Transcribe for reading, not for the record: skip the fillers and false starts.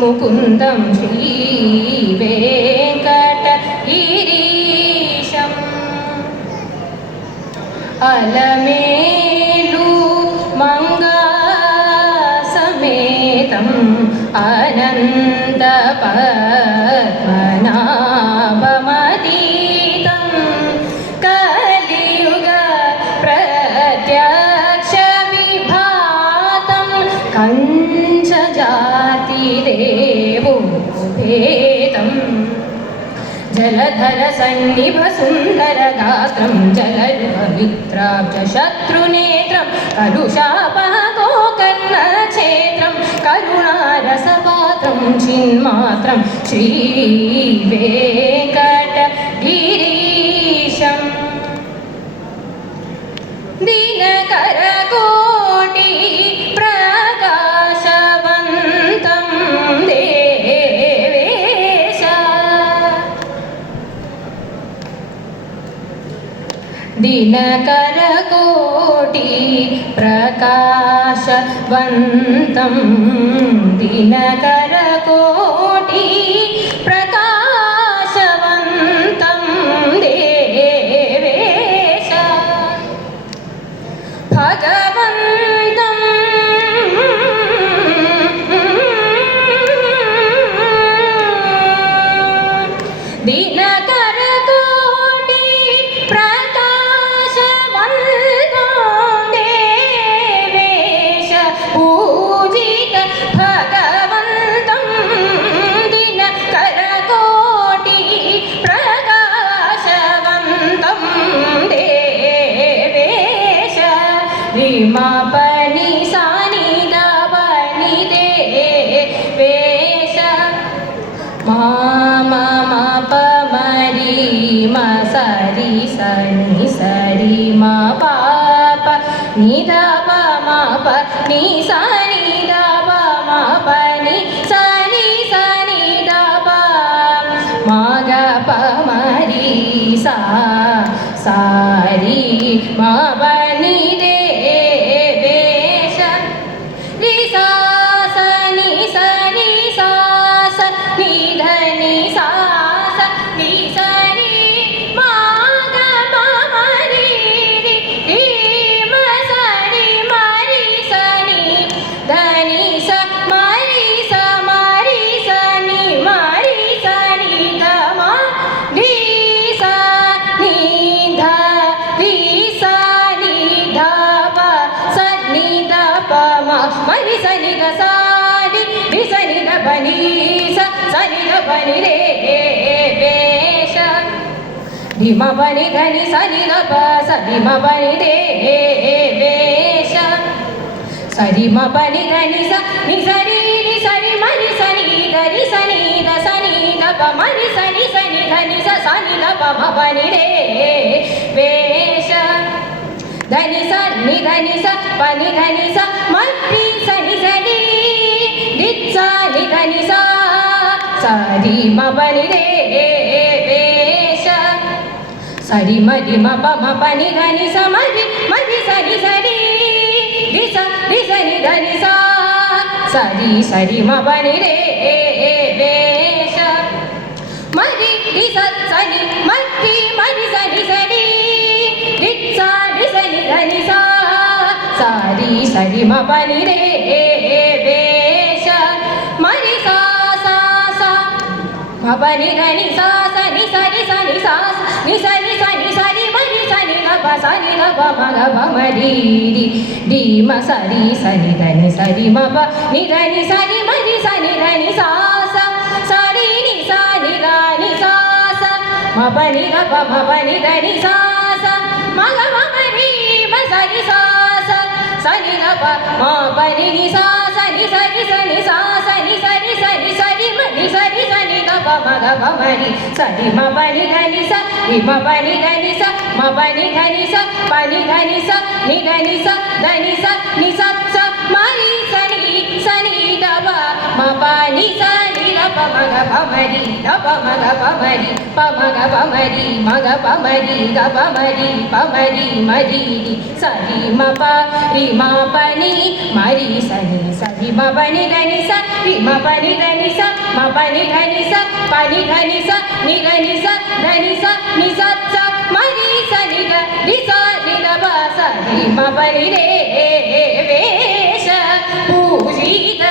मुकुन्दं श्रीवेङ्कटगिरीशम् अलमेलु मङ्गासमेतम् अनन्तपद्मनाभमतीतं कलियुग प्रत्यक्ष विभातं कंचजातिदेवोपेतं जलधर सन्निभ सुन्दर गात्रं जलरुपवित्राब्ज शत्रुनेत्रं कलुषापः गोकर्णक्षेत्रं करुणारसपात्रं चिन्मात्रं श्रीवेङ्कटगिरीशम् दिनकरकोटि प्रकाशवन्तं देवेश दिनकरकोटि प्रकाशवन्तं दिनकरकोटि प्रकाशवन्तं देवेश भगवन्तं दिनकरकोटि प्रकाशवन्तं देवेश पूजित भगवन्तं दिनकरकोटि प्रकाशवन्तं देवेश रिमापनि सानिदापनि देवेश मामा मापमरि मा सरि सनि सरि मा पाप निदाप माप नि सनि दाप माप नि सनि सनि दा సారి మా పని రే వేష రి సా స ని స ని సా స ని ధ ని సా స ని స రి మా గ ప మ రి రి రి మ స రి మ రి స ని ధ ని స మ రి స మ రి స ని మ రి స ని ధ మ రి స ని ధ రి స ని ధ ప స ని ధ ప మ మ రి స ని ధ స ని రి స ని ధ ప ని స స ని ధ ప ని రే వేష రి మ ప ని ధ ని స ని ధ ప స రి మ ప ని రే వేష స రి మ ప ని ధ ని స ని స రి రి స రి మ రి స ని ధ రి స ని ధ స ని ధ ప మ రి స ని స ని ధ ని స స ని ధ ప మ ప ని రే వేష ధ ని స ని ధ ని స ప ని ధ ని స మ రి స ని స ని రి స ని ధ ని స స రి మ ప ని రే వేష స రి మ రి మ ప మ ప ని ధ ని స మ రి స ని స రి రి స ని ధ ని స స రి మ ప ని రే వేష మ రి స స ని మ రి స ని స ని రి స ని ధ ని స స రి మ ప ని రే వేష మ రి స స స మ ప ని ధ ని స స ని స రి స ని స ని స రి స ని స రి మ రి స ని ధ ప స ని ధ ప మ గ ప మ రి రి రి మ స రి స ని ధ ని స రి మ ప ని ధ ని స రి మ రి స ని ధ ని స స స రి ని స ని ధ ని స స మ ప ని ధ ప మ ప ని ధ ని స స మ గ మ మ రి మ స రి స స స ని ధ ప మ ప ని ని స స ని స రి స ని స స ని స రి స ని స రి మ ని స రి స ని ధ ప మ గ ప మ రి స రి మ ప ని ధ ని స రి మ ప ని ధ ని స మ ప ని ధ ని స ప ని ధ ని స ని ధ ని స ధ ని స ని స స మ రి స ని ధ ప మ ప ని స ని ధ ప మ గ ప మ రి ధ ప మ గ ప మ రి ప మ గ ప మ రి మ గ ప మ రి గ ప మ రి ప మ రి మ రి రి స రి మ ప రి మ ప ని మ రి స ని స రి మ ప ని ధ ని స రి మ ప ని ధ ని స మ ప ని ధ ని స ప ని ధ ని స ని ధ ని స ధ ని స ని స స మ రి స ని ధ రి స ని ధ ప స రి మ ప ని రే వేష పూజిత